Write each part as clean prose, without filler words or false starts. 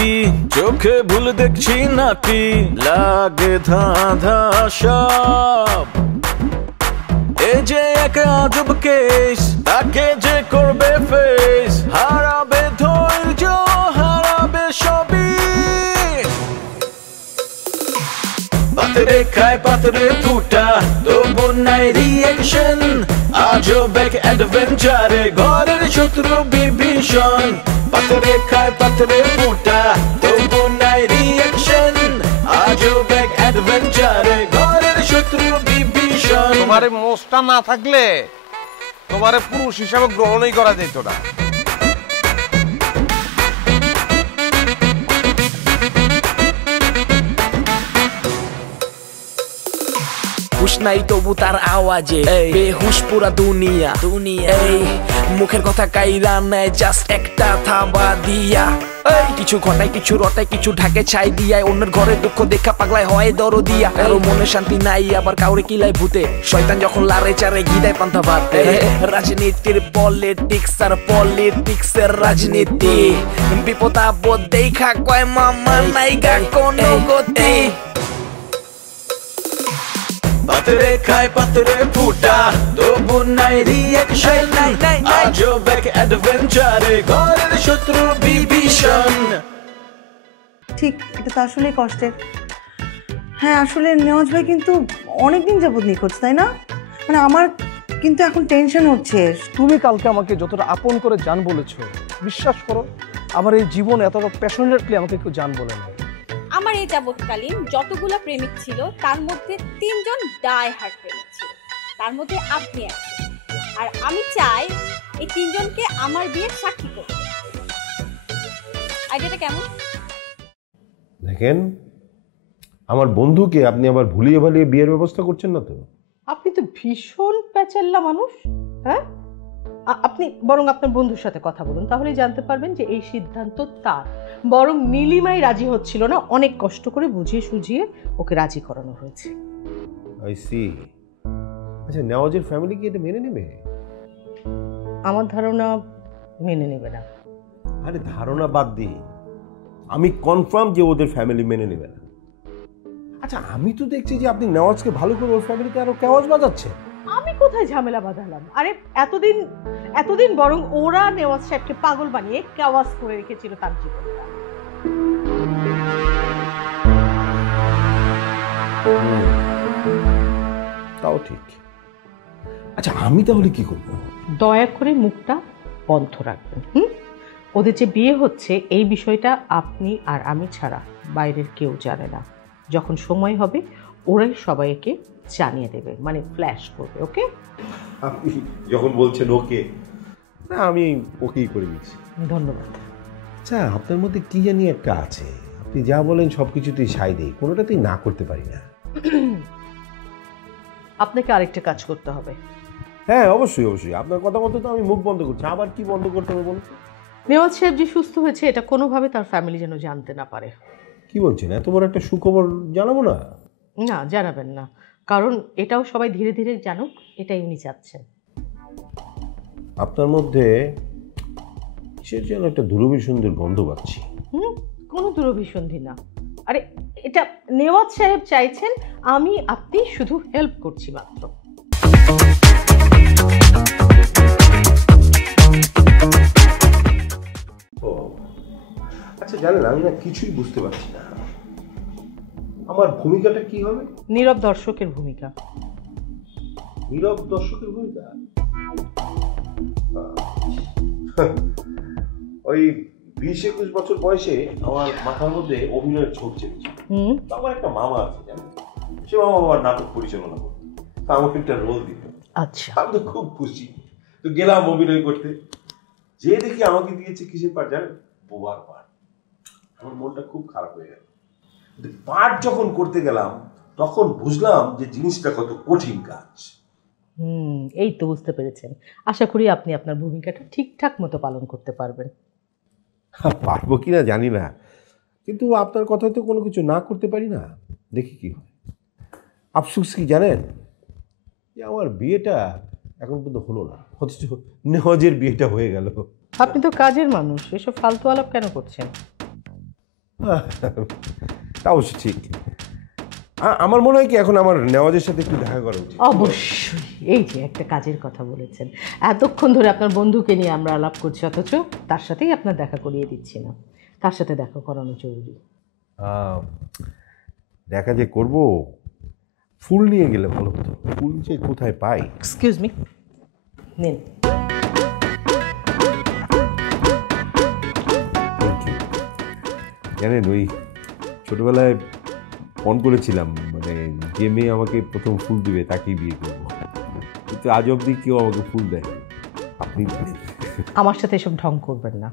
কি চোখে ভুল দেখছি নাকি লাগে ধাঁধা সব এই যে এক আজব কেস তাকে যে করবে ফেস হারাবে ধৈর্য হারাবে সবই পাতরে খায় পাতরে ফুটা তবু নাই রিয়েকশন আজব এক অ্যাডভেঞ্চারে ঘরের শত্রু বিভীষণ পাতরে খায় পাতরে ফুটা তবু নাই রিয়েকশন আজব এক অ্যাডভেঞ্চারে ঘরের শত্রু বিভীষণ তোমারে মোষটা না থাকলে তোমারে পুরুষ হিসাবে গ্রহণই করা যেত না হুশ নাই তবু তার আওয়াজে বেহুশ পুরা দুনিয়া এই মুখের কথা কাইরা নেয় জাস্ট একটা থাবা দিয়া কিছু ঘটায় কিছু রটায় কিছু ঢাকে ছাই দিয়ায় অন্যের ঘরে দুঃখ দেখা পাগলায় হয় দরদিয়া কারো মনে শান্তি নাই আবার কাউরে কিলায় ভূতে শয়তান যখন লারে চারে গিদায় পান্তা ভাত রাজনীতির পলিটিক্স আর পলিটিক্সের রাজনীতি বিপদ আপদ দেখা কয় মামা নাই গা কোনো গতি পাতরে খায় পাতরে ফুটা তবু নাই রিয়েকশন আজব এক অ্যাডভেঞ্চারে ঘরের শত্রু বিভীষণ ঠিক এটা তো আসলে কষ্টের হ্যাঁ আসলে নেওয়াজ ভাই কিন্তু অনেকদিন যাবত নিখোঁজ তাই না মানে আমার কিন্তু এখন টেনশন হচ্ছে তুমি কালকে আমাকে যতটা আপন করে জান বলেছো বিশ্বাস করো আমার এই জীবন এতটা প্যাশনেটলি আমাকে কেউ জান বলে না আমার এই যাবৎকালীন যতগুলো প্রেমিক ছিল তার মধ্যে 3 জন ডাই হার্ট প্রেমিক ছিল তার মধ্যে আপনি আছেন আর আমি চাই এই 3 জনকে আমার বিয়ের সাক্ষী করতে আইডিয়াটা কেমন দেখেন আমার বন্ধুকে আপনি আবার ভুলিয়ে ভালিয়ে বিয়ের ব্যবস্থা করছেন না তো আপনি তো ভীষণ প্যাচাল্লা মানুষ হ্যাঁ আপনি বরং আপনার বন্ধুর সাথে কথা বলুন তাহলেই জানতে পারবেন যে এই সিদ্ধান্ত তার বরং নীলিমাই রাজি হচ্ছিল না অনেক কষ্ট করে বুঝিয়ে সুঝিয়ে ওকে রাজি করানো হয়েছে আই সি আচ্ছা নেওয়াজের ফ্যামিলি কি এটা মেনে নেবে আমার ধারণা মেনে নেবে না আরে ধারণা বাদ দিই আমি কনফার্ম যে ওদের ফ্যামিলি মেনে নেবে না আচ্ছা আমি তো দেখছি যে আপনি নেওয়াজকে ভালো করে ওর ফ্যামিলিতে আরো কেওয়াজ বাজাচ্ছে আমি কোথায় ঝামেলা বাঁধালাম আরে এতদিন বরং ওরা নেওয়াজ সাহেবকে পাগল বানিয়ে কেওয়াজ করে রেখেছিল তার জীবনটা তাও ঠিক আচ্ছা আমি তাহলে কি করব দয়া করে মুখটা বন্ধ রাখবেন ওদের যে বিয়ে হচ্ছে এই বিষয়টা আপনি আর আমি ছাড়া বাইরের কেউ জানে না যখন সময় হবে ওরাই সবাইকে জানিয়ে দেবে মানে ফ্ল্যাশ করবে ওকে আপনি যখন বলছেন ওকে না আমি ওকেই করে দিচ্ছি ধন্যবাদ আচ্ছা আপনার মধ্যে কি জানি একটা আছে আপনি যা বলেন সব কিছুতেই সাই দেই কোনোটাতেই না করতে পারি না আপনাকে আরেকটা কাজ করতে হবে হ্যাঁ অবশ্যই অবশ্যই আপনার কথা মতো তো আমি মুখ বন্ধ করছি আবার কি বন্ধ করতে হবে বলুন নেওয়াজ সাহেব যে সুস্থ হয়েছে এটা কোনোভাবে তার ফ্যামিলি যেন জানতে না পারে কি বলছেন এত বড় একটা সুখবর জানাবো না না জানাবেন না কারণ এটাও সবাই ধীরে ধীরে জানুক এটাই উনি চাচ্ছেন আপনার মধ্যে কিসের যেন একটা দুরভিসন্ধির গন্ধ পাচ্ছি কোনো দুরভিসন্ধি না আরে এটা নেওয়াজ সাহেব চাইছেন আমি আপনি শুধু হেল্প করছি মাত্র আচ্ছা জানেন আমি না কিছুই বুঝতে পারছি না আমার ভূমিকাটা কি হবে নীরব দর্শকের ভূমিকা নীরব দর্শকের ভূমিকা ওই 20-21 বছর বয়সে আমার মাথার মধ্যে অভিনয়ের ঝোঁক চেপেছে আমার একটা মামা আছে জানেন সে মামা আমার নাটক পরিচালনা করতো তা আমাকে একটা রোল দিত আচ্ছা আমি তো খুব খুশি তো গেলাম অভিনয় করতে যে দেখি আমাকে দিয়েছে কিসের পাঠ জানেন বোবার পাঠ আমার মনটা খুব খারাপ হয়ে গেল পাঠ যখন করতে গেলাম তখন বুঝলাম যে জিনিসটা কত কঠিন কাজ এই তো বুঝতে পেরেছেন আশা করি আপনি আপনার ভূমিকাটা ঠিকঠাক মতো পালন করতে পারবেন পারবো কিনা জানি না কিন্তু আপনার কথায় তো কোনো কিছু না করতে পারি না দেখি কি হয় আফসোস কি জানেন যে আমার বিয়েটা এখন পর্যন্ত হলো না অথচ নেওয়াজের বিয়েটা হয়ে গেল আপনি তো কাজের মানুষ এসব ফালতু আলাপ কেন করছেন তা অবশ্য ঠিক। আমার মনে হয় কি এখন আমার নেওয়াজের সাথে একটু দেখা করা উচিত। অবশ্যই, এই যে একটা কাজের কথা বলেছেন, এতক্ষণ ধরে আপনার বন্ধুকে নিয়ে আমরা আলাপ করছি, অথচ তার সাথেই আপনার দেখা করিয়ে দিচ্ছি না। তার সাথে দেখা করানো জরুরি। দেখা যে করব, ফুল নিয়ে গেলে ভালো হতো। ফুল যে কোথায় পাই? এক্সকিউজ মি, নিন। জানেন, ওই ছোটবেলায় ফোন করেছিলাম, মানে যে মেয়ে আমাকে প্রথম ফুল দিবে তাকেই বিয়ে করবো, কিন্তু আজ অবধি কেউ আমাকে ফুল দেয়। আপনি আমার সাথে এসব ঢং করবেন না।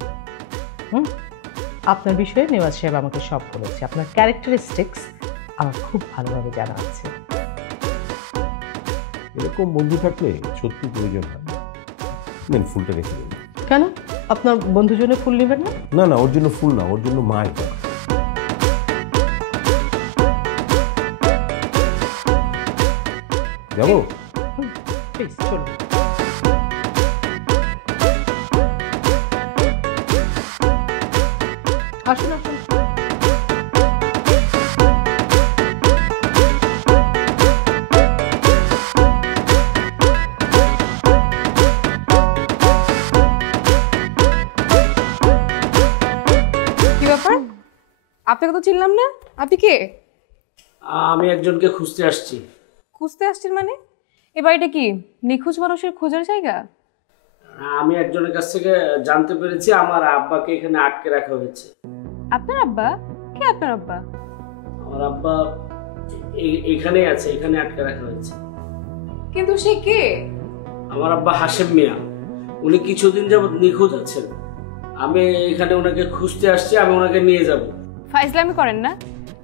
আপনার বিষয়ে নেওয়াজ সাহেব আমাকে সব বলেছে। আপনার ক্যারেক্টারিস্টিক্স আমার খুব ভালোভাবে জানা আছে। এরকম বন্ধু থাকলে সত্যি প্রয়োজন হয়। নেন, ফুলটা রেখে দেবেন। কেন, আপনার বন্ধুর জন্য ফুল নেবেন না? না না, ওর জন্য ফুল না, ওর জন্য মায়ের। যাবো? প্লিজ চলুন। আসুন আসুন। কি ব্যাপার, আপনাকে তো চিনলাম না, আপনি কে? আমি একজনকে খুঁজতে আসছি। খুঁজতে আসছেন মানে? এ বাড়িটা কি নিখোঁজ মানুষের খোঁজার জায়গা? আমি একজনের কাছ থেকে জানতে পেরেছি আমার আব্বাকে এখানে আটকে রাখা হয়েছে। আপনার আব্বা? কে আপনার আব্বা? আমার আব্বা এখানেই আছে, এখানে আটকে রাখা হয়েছে। কিন্তু সে কে? আমার আব্বা হাশেম মিয়া, উনি কিছুদিন যাবত নিখোঁজ আছেন। আমি এখানে ওনাকে খুঁজতে আসছি, আমি ওনাকে নিয়ে যাব। ফাইজলামি করেন না,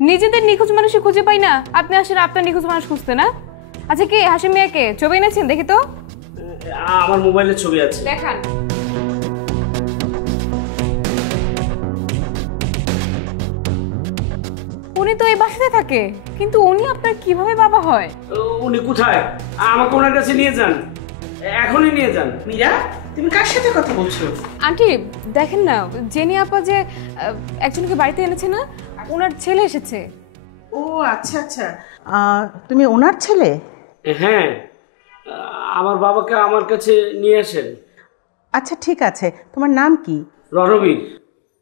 নিজেদের নিখোঁজ মানুষই খুঁজে পাই না, আপনি আসেন আপনার নিখোঁজ মানুষ খুঁজতে না? আচ্ছা, কে হাশেম মিয়া? কে? ছবি এনেছেন দেখি তো। আমার মোবাইলে ছবি আছে, দেখান। উনি তো এই বাসাতে থাকে, কিন্তু উনি আপনার কিভাবে বাবা হয়? উনি কোথায়? আমাকে ওনার কাছে নিয়ে যান, এখনই নিয়ে যান। মীরা, তুমি কার সাথে কথা বলছো? আন্টি দেখেন না, জেনি আপা যে একজনকে বাড়িতে এনেছে না, ওনার ছেলে এসেছে। ও আচ্ছা আচ্ছা, তুমি ওনার ছেলে? হ্যাঁ, আমার বাবাকে আমার কাছে নিয়ে আসেন। আচ্ছা ঠিক আছে, তোমার নাম কি? রণবীর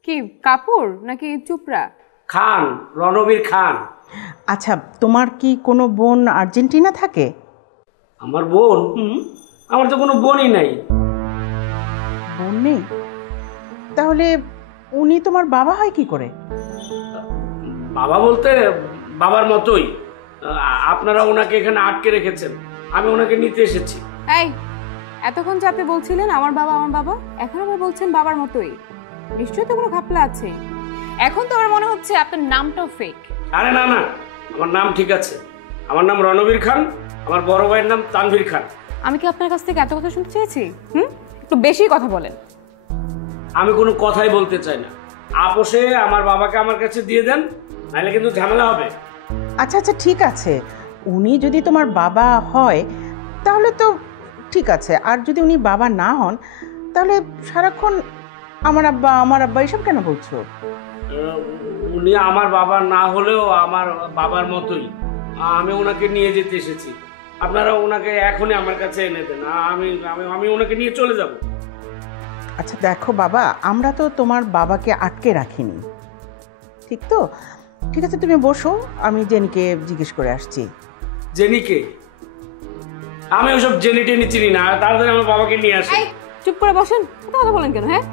কি কাপুর নাকি চুপড়া? খান, রণবীর খান। আচ্ছা, তোমার কি কোনো বোন আর্জেন্টিনা থাকে? আমার বোন? আমার তো কোনো বোনই নাই। বোন নেই? তাহলে উনি তোমার বাবা হয় কি করে? বাবা বলতে বাবার মতোই। আপনারা ওনাকে এখানে আটকে রেখেছেন, আমি ওনাকে নিতে এসেছি। এই, এতক্ষণ যে আপনি বলছিলেন আমার বাবা, এখন আবার বলছেন বাবার মতোই। নিশ্চয়ই তো কোনো ঘাপলা আছে। এখন তো আমার মনে হচ্ছে আপনার নামটাও ফেক। আরে না না, আমার নাম ঠিক আছে। আমার নাম রণবীর খান, আমার বড় ভাইয়ের নাম তানভীর খান। আমি কি আপনার কাছ থেকে এত কথা শুনতে চেয়েছি? একটু বেশি কথা বলেন। আমি কোনো কথাই বলতে চাই না। আপোষে আমার বাবাকে আমার কাছে দিয়ে দেন, নাহলে কিন্তু ঝামেলা হবে। আচ্ছা আচ্ছা ঠিক আছে, উনি যদি তোমার বাবা হয় তাহলে তো ঠিক আছে, আর যদি উনি বাবা না হন তাহলে সারাক্ষণ আমার আব্বা এসব কেন বলছো? উনি আমার বাবা না হলেও আমার বাবার মতোই। আমি ওনাকে নিয়ে যেতে এসেছি, আপনারা ওনাকে এখনই আমার কাছে এনে দেন। আমি ওনাকে নিয়ে চলে যাব। আচ্ছা দেখো বাবা, আমরা তো তোমার বাবাকে আটকে রাখিনি, ঠিক তো? ঠিক আছে, তুমি বসো, আমি জেনিকে জিজ্ঞেস করে আসছি। জেনিকে? আমি ওসব জেনি টেনি চিনি না, তাড়াতাড়ি আমার বাবাকে নিয়ে আসি। চুপ করে বসেন, কথা বলেন কেন? হ্যাঁ,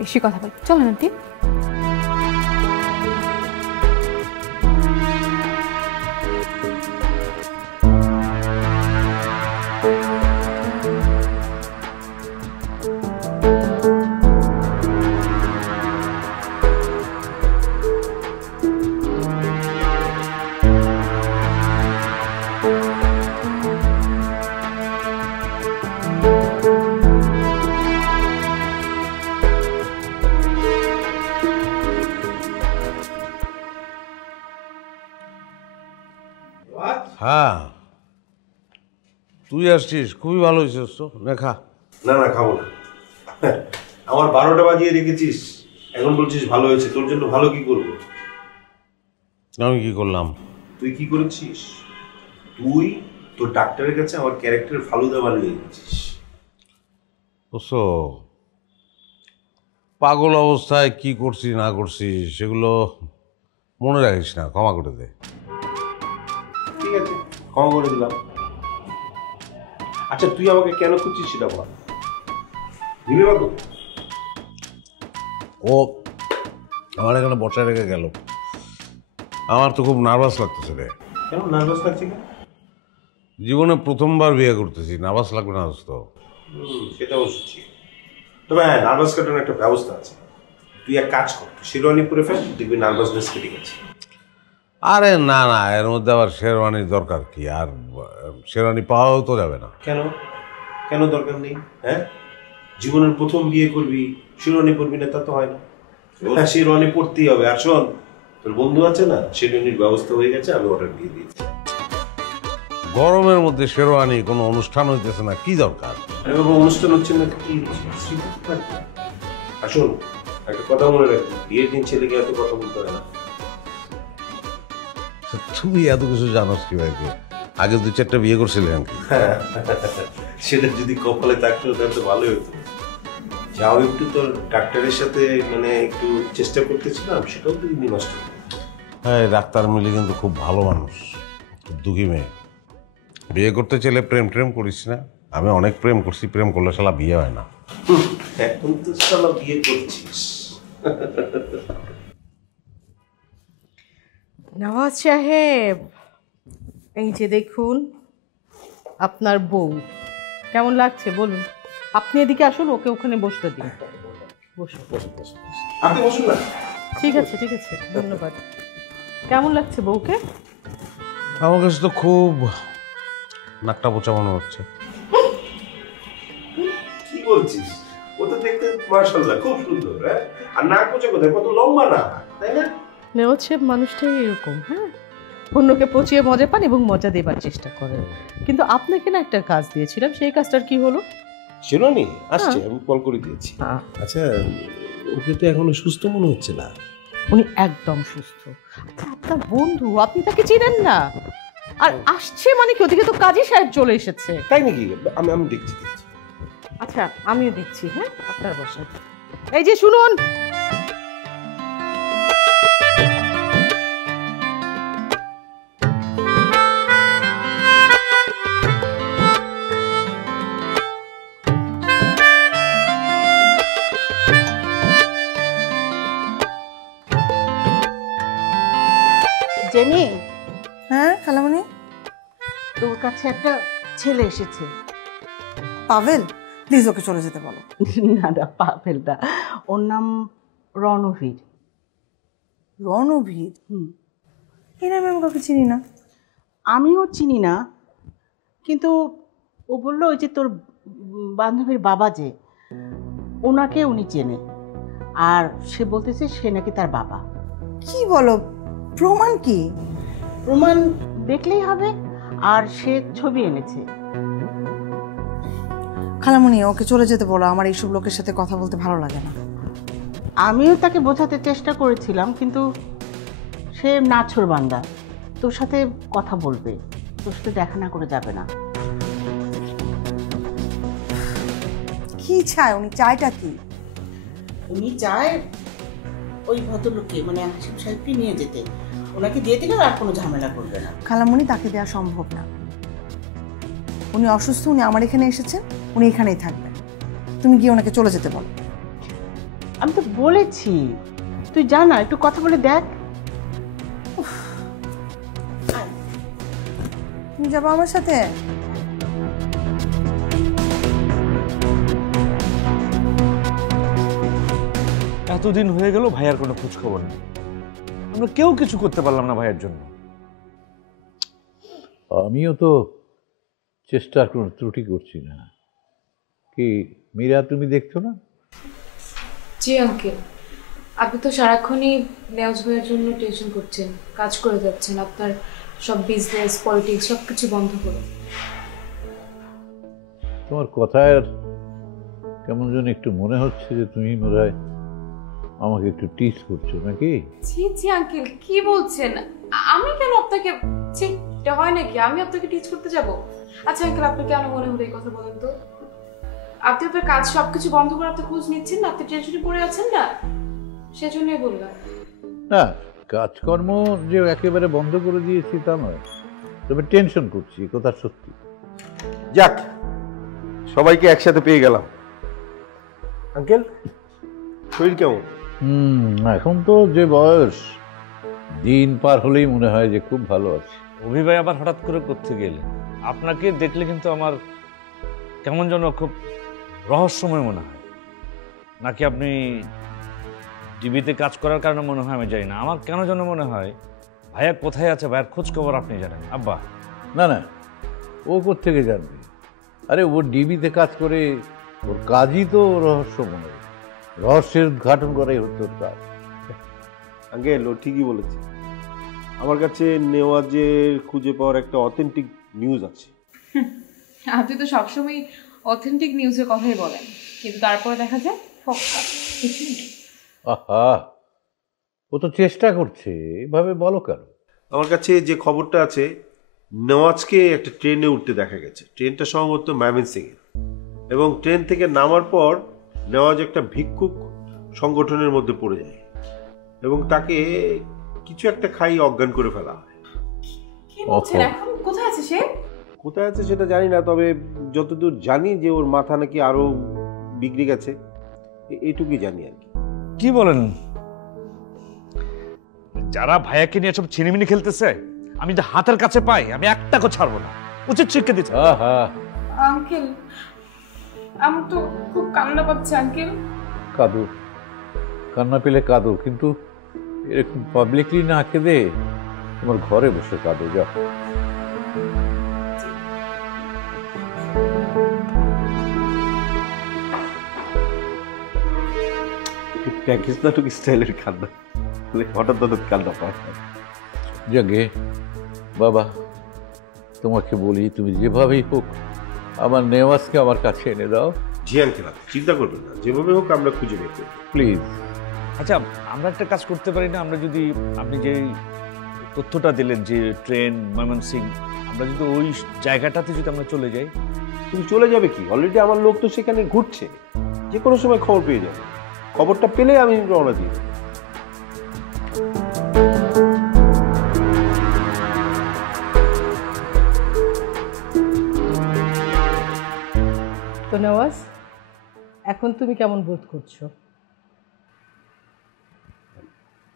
বেশি কথা বলেন। চলেন আন্টি। হ্যাঁ, তুই আসছিস, খুবই ভালো হয়েছিস তো। না খা। না না, খাবো না। আমার 12টা বাজিয়ে রেখেছিস, এখন বলছিস ভালো হয়েছে, তোর জন্য ভালো কি করবো? আমি কি করলাম? তুই কি করেছিস? তুই তোর ডাক্তারের কাছে আমার ক্যারেক্টার ফালুদা বানিয়ে দিয়েছিস। বুঝছো, পাগল অবস্থায় কি করছি না করছি সেগুলো মনে রাখিস না, ক্ষমা করে দে। ঠিক আছে, ক্ষমা করে দিলাম। আচ্ছা তুই আমাকে কেন খুঁজছিস সেটা বল। নীলিমা তো ও আমার এখানে বসায় রেখে গেল, আমার তো খুব নার্ভাস লাগতেছে রে। কেন নার্ভাস লাগছে? কেন? জীবনে প্রথমবার বিয়ে করতেছি, নার্ভাস লাগবে না তো? সেটা অবশ্য ঠিক, তবে হ্যাঁ নার্ভাস কাটানোর একটা ব্যবস্থা আছে। তুই এক কাজ কর, শেরওয়ানি পরে ফেল, দেখবি নার্ভাসনেস কেটে গেছে। আরে না না, এর মধ্যে আবার শেরওয়ানির দরকার কি? আর শেরওয়ানি পাওয়াও তো যাবে না। কেন কেন দরকার নেই? হ্যাঁ, জীবনের প্রথম বিয়ে করবি, শেরওয়ানি পরবি না তা তো হয় না। হ্যাঁ, শেরওয়ানি পরতেই হবে। আর শোন, তোর বন্ধু আছে না, শেরওয়ানির ব্যবস্থা হয়ে গেছে, আমি অর্ডার দিয়ে দিয়েছি। গরমের মধ্যে শেরওয়ানি কোনো অনুষ্ঠান হইতেছে না, কি দরকার? আরে বাবা, অনুষ্ঠান হচ্ছে না কি স্মৃতি থাকবে। আর শোন, একটা কথা মনে রাখবি, বিয়ের দিন ছেলেকে এত কথা বলতে হয় না। তুই এত কিছু জানোস কিভাবে? আগে 2-4টা বিয়ে করছিলেন কি? সেটা যদি কপালে থাকতো তাহলে তো ভালোই হতো। যাও একটু তোর ডাক্তারের সাথে মানে একটু চেষ্টা করতেছিলাম, সেটাও তো দিনই নষ্ট। হ্যাঁ, ডাক্তার মিলি কিন্তু খুব ভালো মানুষ, খুব দুঃখী মেয়ে। বিয়ে করতে চাইলে প্রেম ট্রেম করিস না। আমি অনেক প্রেম করছি, প্রেম করলে শালা বিয়ে হয় না। এখন তো শালা বিয়ে করছিস। নওয়াজ সাহেব, এই যে দেখুন আপনার বউ, কেমন লাগছে বলুন? আপনি এদিকে আসুন, ওকে ওখানে বসতে দিন। বসুন। আপনি বসুন না। ঠিক আছে ঠিক আছে, ধন্যবাদ। কেমন লাগছে বউকে? আমার কাছে তো খুব নাকটা বোচা মনে হচ্ছে। কি বলছিস? ও তো দেখতে মাশাআল্লাহ খুব সুন্দর। হ্যাঁ, আর নাক পোচা কোথায়, কত লম্বা না, তাই না? নওয়াজ সাহেব মানুষটাই এরকম, হ্যাঁ, অন্যকে পচিয়ে মজা পান এবং মজা দেবার চেষ্টা করেন। কিন্তু আপনাকে না একটা কাজ দিয়েছিলাম, সেই কাজটার কি হলো? শিরোনি আসছে, আমি কল করে দিয়েছি। আচ্ছা, ওকে তো এখনো সুস্থ মনে হচ্ছে না। উনি একদম সুস্থ। আচ্ছা, আপনার বন্ধু, আপনি তাকে চিনেন না? আর আসছে মানে কি, ওদিকে তো কাজী সাহেব চলে এসেছে। তাই নাকি? আমি দেখছি। আচ্ছা, আমিও দেখছি। হ্যাঁ, আপনার বসেন। এই যে শুনুন, জেনি। হ্যাঁ খালামণি? তোর কাছে একটা ছেলে এসেছে। পাভেল, প্লিজ ওকে চলে যেতে বলো। না না, পাভেল না, ওর নাম রণবীর। রণবীর? এই নামে আমি কাউকে চিনি না। আমিও চিনি না, কিন্তু ও বললো ওই যে তোর বান্ধবীর বাবা যে, ওনাকে উনি চেনে, আর সে বলতেছে সে নাকি তার বাবা। কি বলো? প্রমাণ কি? প্রমাণ দেখলেই হবে, আর সে ছবি এনেছে। খালামণি, ওকে চলে যেতে বলো, আমার এইসব লোকের সাথে কথা বলতে ভালো লাগে না। আমিও তাকে বোঝাতে চেষ্টা করেছিলাম, কিন্তু সে নাছোড়বান্দা, তোর সাথে কথা বলবে, তোর সাথে দেখা না করে যাবে না। কি চায় উনি? চায়টা কি? উনি চায় ওই ভদ্রলোককে, মানে হাসিম সাহেবকে নিয়ে যেতে, ওনাকে দিয়ে দিলে আর কোনো ঝামেলা করবে না। খালামণি, তাকে দেওয়া সম্ভব না। উনি অসুস্থ, উনি আমার এখানে এসেছেন, উনি এখানেই থাকবেন। তুমি গিয়ে ওনাকে চলে যেতে বলো। আমি তো বলেছি, তুই যা না, একটু কথা বলে দেখ। তুমি যাবো আমার সাথে? এতদিন হয়ে গেল ভাইয়ার কোনো খোঁজ খবর নেই, আমরা কেউ কিছু করতে পারলাম না ভাইয়ের জন্য। আমিও তো চেষ্টার কোনো ত্রুটি করছি না। কি মীরা, তুমি দেখছো না? জি আঙ্কেল, আপনি তো সারাক্ষণই নেওয়াজ ভাইয়ের জন্য টেনশন করছেন, কাজ করে যাচ্ছেন, আপনার সব বিজনেস পলিটিক্স সব কিছু বন্ধ করে। তোমার কথায় কেমন যেন একটু মনে হচ্ছে যে তুমি বোধহয় আমাকে একটু টিচ করছো নাকি? জি জি আঙ্কেল, কি বলছেন? আমি কেন আপনাকে, ছি, এটা হয় নাকি? আমি আপনাকে টিচ করতে যাব? আচ্ছা আঙ্কেল, আপনি কেন মনে হলো এই কথা বলেন তো? আপনি আপনার কাজ সবকিছু বন্ধ করে আপনি খোঁজ নিচ্ছেন না, আপনি টেনশনে পড়ে আছেন না, সেজন্যই বললাম। না, কাজকর্ম যে একেবারে বন্ধ করে দিয়েছি তা নয়, তবে টেনশন করছি, কথা সত্যি। যাক, সবাইকে একসাথে পেয়ে গেলাম। আঙ্কেল, শরীর কেমন? এখন তো যে বয়স, দিন পার হলেই মনে হয় যে খুব ভালো আছে। অভি ভাই আবার হঠাৎ করে করতে গেলে আপনাকে দেখলে কিন্তু আমার কেমন যেন খুব রহস্যময় মনে হয়। নাকি আপনি টিভিতে কাজ করার কারণে মনে হয় আমি জানি না, আমার কেন যেন মনে হয় ভাইয়া কোথায় আছে, ভাইয়ার খোঁজ খবর আপনি জানেন। আব্বা না না, ও কোত্থেকে জানবে? আরে ও ডিবিতে কাজ করে, ওর কাজই তো রহস্যময়, রহস্যের উদ্ঘাটন করাই হতো কাজ। আঙ্কেল, ও ঠিকই বলেছে। আমার কাছে নেওয়াজের খুঁজে পাওয়ার একটা অথেন্টিক নিউজ আছে। আপনি তো সবসময় অথেন্টিক নিউজের কথাই বলেন, কিন্তু তারপরে দেখা যায় ফক্কা কিছু নেই। আহা, ও তো চেষ্টা করছে, এভাবে বলো কেন? আমার কাছে যে খবরটা আছে, নেওয়াজকে একটা ট্রেনে উঠতে দেখা গেছে। ট্রেনটা সম্ভবত ময়মনসিংহের, এবং ট্রেন থেকে নামার পর নেওয়াজ একটা ভিক্ষুক সংগঠনের মধ্যে পড়ে যায় এবং তাকে কিছু একটা খাই অজ্ঞান করে ফেলা হয়। কি বলছেন? এখন কোথায় আছে সে? কোথায় আছে সেটা জানি না, তবে যতদূর জানি যে ওর মাথা নাকি আরো বিগড়ে গেছে, এইটুকুই জানি আর কি। কি বলেন? যারা ভাইয়াকে নিয়ে সব ছিনিমিনি খেলতেছে, আমি যে হাতের কাছে পাই আমি একটাকে ছাড়বো না, উচিত শিক্ষা দিচ্ছি। আঙ্কেল, আমার তো খুব কান্না পাচ্ছে আঙ্কেল। কাঁদো, কান্না পেলে কাঁদো, কিন্তু এরকম পাবলিকলি না কেঁদে তোমার ঘরে বসে কাঁদো। যাও। প্যাকেজ নাটক স্টাইলের কান্না, হঠাৎ হঠাৎ কান্না পায়। জাগে বাবা, তোমাকে বলি, তুমি যেভাবেই হোক আমার নেওয়াজকে আমার কাছে এনে দাও। জি আঙ্কেল, চিন্তা করবেন না, যেভাবে হোক আমরা খুঁজে বের করব, প্লিজ। আচ্ছা, আমরা একটা কাজ করতে পারি না? আমরা যদি, আপনি যে তথ্যটা দিলেন যে ট্রেন ময়মনসিংহ, আমরা যদি ওই জায়গাটাতে যদি আমরা চলে যাই। তুমি চলে যাবে কি? অলরেডি আমার লোক তো সেখানে ঘুরছে, যে কোনো সময় খবর পেয়ে যাবে। খবরটা পেলে আমি রওনা দিই। তো নওয়াজ, এখন তুমি কেমন বোধ করছো?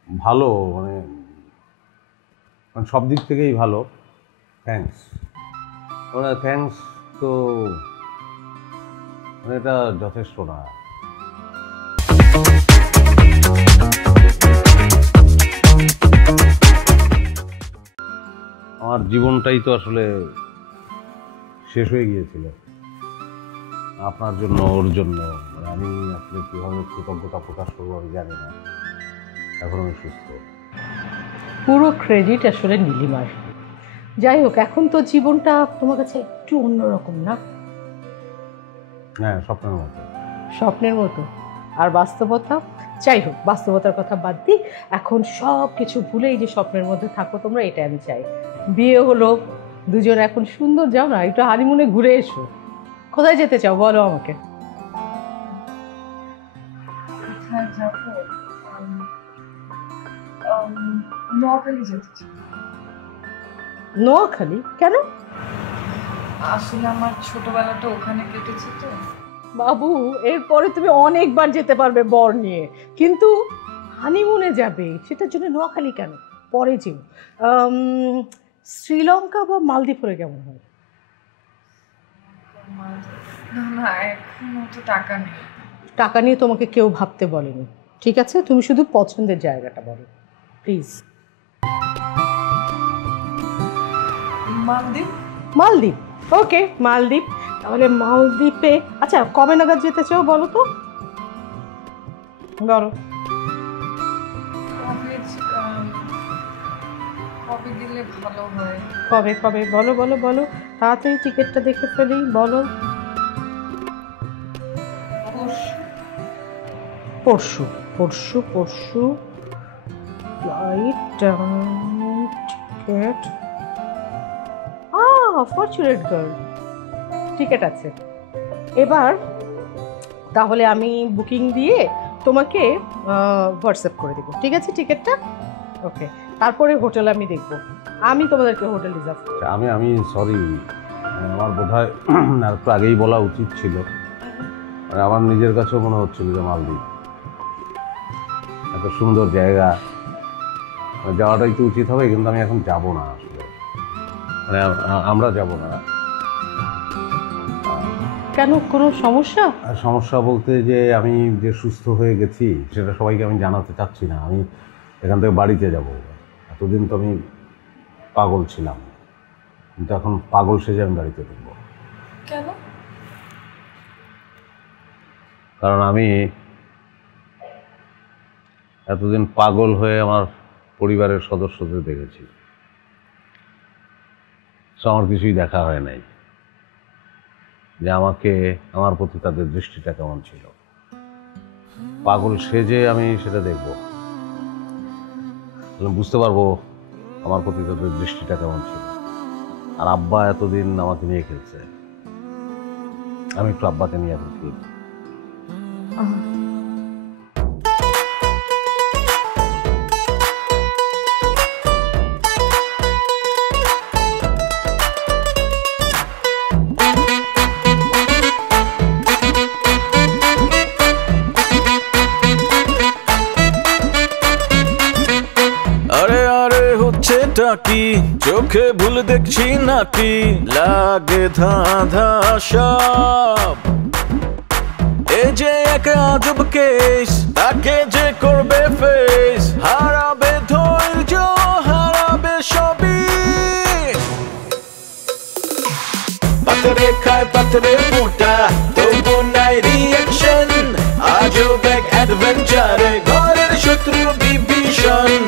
ভালো, মানে সব দিক থেকেই ভালো। থ্যাঙ্কস, থ্যাঙ্কস তো এটা যথেষ্ট না। আমার জীবনটাই তো আসলে শেষ হয়ে গিয়েছিল আপনার জন্য, ওর জন্য। আমি আসলে কীভাবে কৃতজ্ঞতা প্রকাশ করবো আমি জানি না। এখন আমি সুস্থ। পুরো ক্রেডিট আসলে নীলিমার। যাই হোক, এখন তো জীবনটা তোমার কাছে একটু অন্যরকম, না? হ্যাঁ, স্বপ্নের মতো। স্বপ্নের মতো আর বাস্তবতা? যাই হোক, বাস্তবতার কথা বাদ দিই, এখন সব কিছু ভুলেই যে স্বপ্নের মধ্যে থাকো তোমরা, এটা আমি চাই। বিয়ে হলো, দুজন এখন সুন্দর, যাও না একটু হানিমুনে ঘুরে এসো। কোথায় যেতে চাও বলো আমাকে? নোয়াখালী যেতে চাই। নোয়াখালী কেন? আসলে আমার ছোটবেলাটা ওখানে কেটেছে তো। বাবু, এরপরে তুমি অনেকবার যেতে পারবে বর নিয়ে, কিন্তু হানিমুনে যাবে সেটার জন্য নোয়াখালী কেন? পরে যেও। শ্রীলঙ্কা বা মালদ্বীপ হলে কেমন হয়? না, এখন তো টাকা নেই। টাকা নিয়ে তোমাকে কেউ ভাবতে বলেনি, ঠিক আছে? তুমি শুধু পছন্দের জায়গাটা বলো প্লিজ। মালদ্বীপ? মালদ্বীপ, ওকে, মালদ্বীপ। তাহলে মালদ্বীপে, আচ্ছা কবে নাগাদ যেতে চাও বলো তো? বলো। কবে গেলে ভালো হয়? কবে কবে বলো বলো বলো, তাড়াতাড়ি টিকিটটা দেখে ফেলি, বলো। পরশু। পরশু flight ticket fortunate girl ticket আছে। এবার তাহলে আমি বুকিং দিয়ে তোমাকে হোয়াটসঅ্যাপ করে দেবো, ঠিক আছে টিকিটটা? ওকে, তারপরে হোটেল আমি দেখব, আমি তোমাদেরকে হোটেল রিজার্ভ। আমি সরি, আমার বোধহয় আর একটু আগেই বলা উচিত ছিল। মানে আমার নিজের কাছেও মনে হচ্ছিল যে মালদ্বীপ এত সুন্দর জায়গা, যাওয়াটাই তো উচিত হবে, কিন্তু আমি এখন যাব না আসলে, মানে আমরা যাব না। কেন, কোনো সমস্যা? সমস্যা বলতে যে আমি যে সুস্থ হয়ে গেছি সেটা সবাইকে আমি জানাতে চাচ্ছি না। আমি এখান থেকে বাড়িতে যাব। এতদিন তো আমি পাগল ছিলাম, কিন্তু এখন পাগল সেজে আমি বাড়িতে ঢুকবো। কেন? কারণ আমি এতদিন পাগল হয়ে আমার পরিবারের সদস্যদের দেখেছি, আমার কিছুই দেখা হয় নাই যে আমাকে, আমার প্রতি তাদের দৃষ্টিটা কেমন ছিল। পাগল সেজে আমি সেটা দেখব, বুঝতে পারবো আমার প্রতি তাদের দৃষ্টিটা কেমন ছিল। আর আব্বা এতদিন আমাকে নিয়ে খেলছে, আমি একটু আব্বাকে নিয়ে এখন খেলছি। কি চোখে ভুল দেখছি নাকি, লাগে ধাঁধা সব। এ যে এক আজব কেস, তাকে যে করবে ফেস, হারাবে ধৈর্য, হারাবে সবই। পাথরে খায় পাথরে ফুটা, তবু নাই রিয়াকশন। আজব এক অ্যাডভেঞ্চারে ঘরের শত্রু বিভীষণ।